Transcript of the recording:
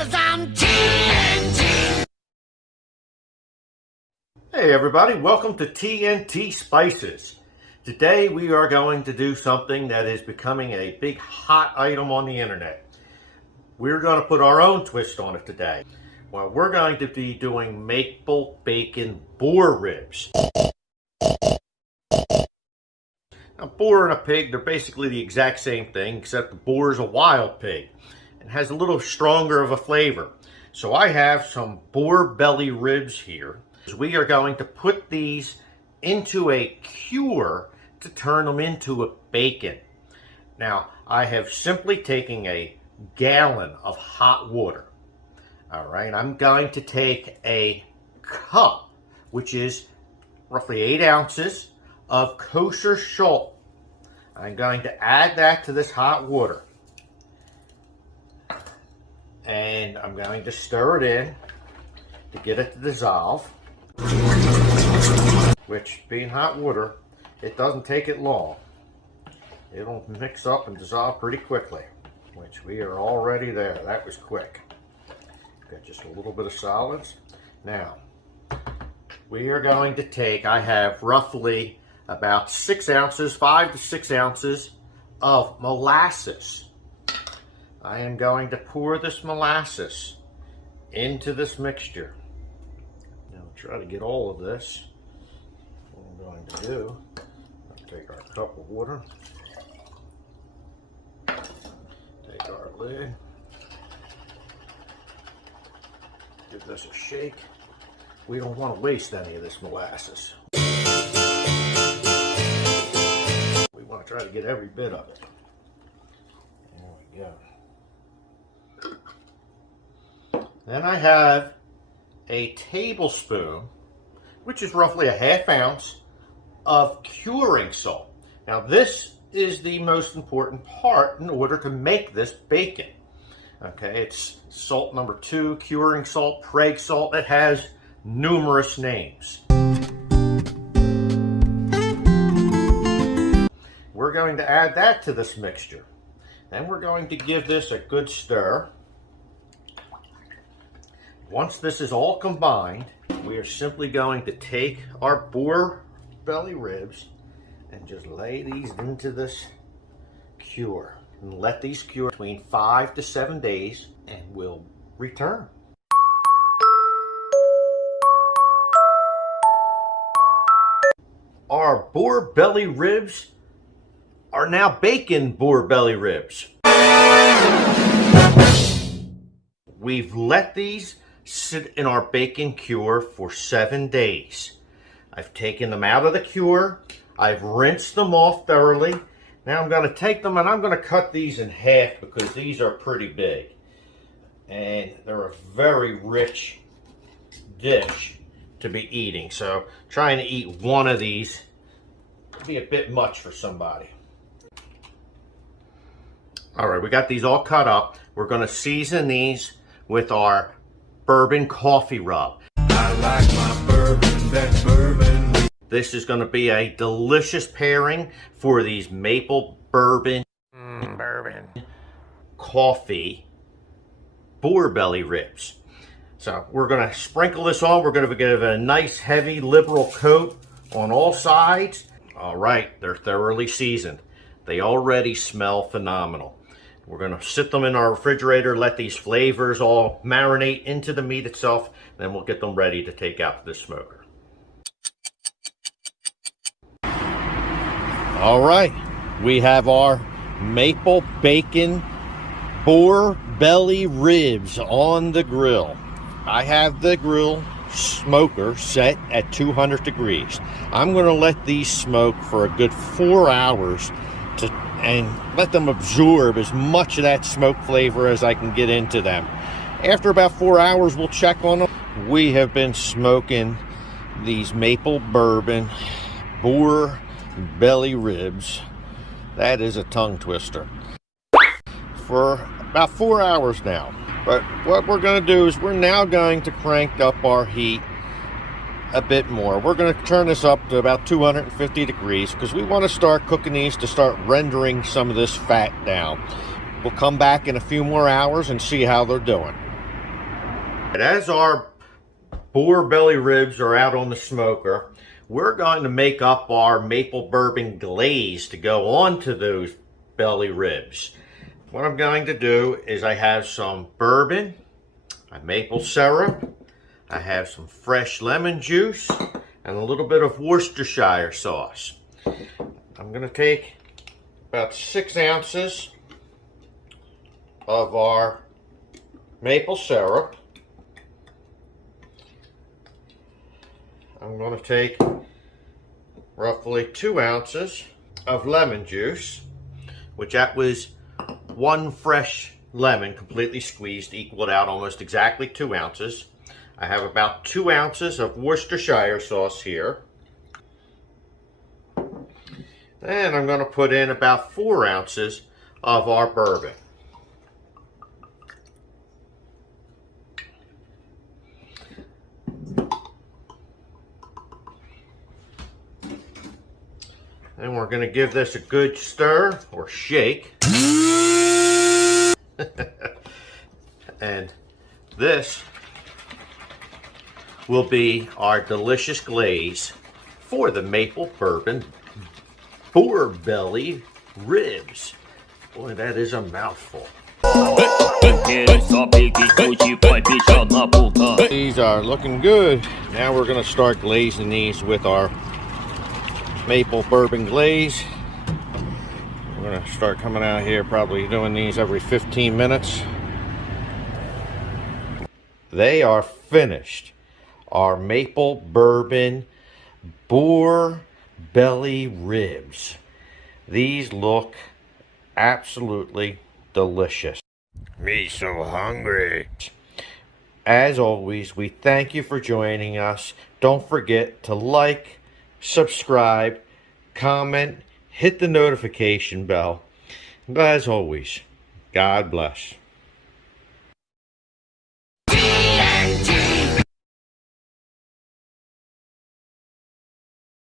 'cause I'm TNT. Hey everybody, welcome to TNTspices. Today we are going to do something that is becoming a big hot item on the internet. We're going to put our own twist on it today. Well, we're going to be doing maple bacon boar ribs. Now, boar and a pig, they're basically the exact same thing, except the boar is a wild pig and has a little stronger of a flavor. So I have some boar belly ribs here. We are going to put these into a cure to turn them into a bacon. Now, I have simply taken a gallon of hot water. All right, I'm going to take a cup, which is roughly 8 ounces of kosher salt. I'm going to add that to this hot water. And I'm going to stir it in to get it to dissolve. Which, being hot water, it doesn't take it long. It'll mix up and dissolve pretty quickly, which we are already there. That was quick. Got just a little bit of solids. Now, we are going to take, I have roughly about 6 ounces, 5 to 6 ounces of molasses. I am going to pour this molasses into this mixture. Now, try to get all of this. What I'm going to do, I'll take our cup of water, take our lid, give this a shake. We don't want to waste any of this molasses. We want to try to get every bit of it. There we go. Then I have a tablespoon, which is roughly a ½ ounce, of curing salt. Now this is the most important part in order to make this bacon. Okay, it's salt number 2, curing salt, Prague salt. It has numerous names. We're going to add that to this mixture. Then we're going to give this a good stir. Once this is all combined, we are simply going to take our boar belly ribs and just lay these into this cure. And let these cure between 5 to 7 days, and we'll return. Our boar belly ribs are now bacon boar belly ribs. We've let these sit in our bacon cure for 7 days. I've taken them out of the cure. I've rinsed them off thoroughly. Now I'm going to take them and I'm going to cut these in half because these are pretty big. And they're a very rich dish to be eating. So trying to eat one of these would be a bit much for somebody. All right, we got these all cut up. We're going to season these with our Bourbon Coffee Rub. I like my bourbon, that bourbon. This is going to be a delicious pairing for these maple bourbon coffee boar belly ribs. So we're going to sprinkle this on. We're going to give it a nice heavy liberal coat on all sides. All right, they're thoroughly seasoned. They already smell phenomenal. We're going to sit them in our refrigerator, let these flavors all marinate into the meat itself, then we'll get them ready to take out to the smoker. All right, we have our maple bacon boar belly ribs on the grill. I have the grill smoker set at 200 degrees. I'm going to let these smoke for a good 4 hours and let them absorb as much of that smoke flavor as I can get into them. After about 4 hours, we'll check on them. We have been smoking these maple bourbon boar belly ribs. That is a tongue twister. For about 4 hours now. But what we're going to do is we're now going to crank up our heat a bit more. We're going to turn this up to about 250 degrees because we want to start cooking these to start rendering some of this fat down. We'll come back in a few more hours and see how they're doing. And as our boar belly ribs are out on the smoker, we're going to make up our maple bourbon glaze to go onto those belly ribs. What I'm going to do is I have some bourbon, a maple syrup, I have some fresh lemon juice, and a little bit of Worcestershire sauce. I'm going to take about 6 ounces of our maple syrup. I'm going to take roughly 2 ounces of lemon juice, which that was 1 fresh lemon completely squeezed, equaled out almost exactly 2 ounces. I have about 2 ounces of Worcestershire sauce here. And I'm going to put in about 4 ounces of our bourbon. And we're going to give this a good stir or shake. And this will be our delicious glaze for the maple bourbon Boar Belly Ribs. Boy, that is a mouthful. These are looking good. Now we're going to start glazing these with our maple bourbon glaze. We're going to start coming out here, probably doing these every 15 minutes. They are finished. Our maple bourbon Boar Belly Ribs. These look absolutely delicious. Me so hungry. As always, we thank you for joining us. Don't forget to like, subscribe, comment, hit the notification bell. But as always, God bless.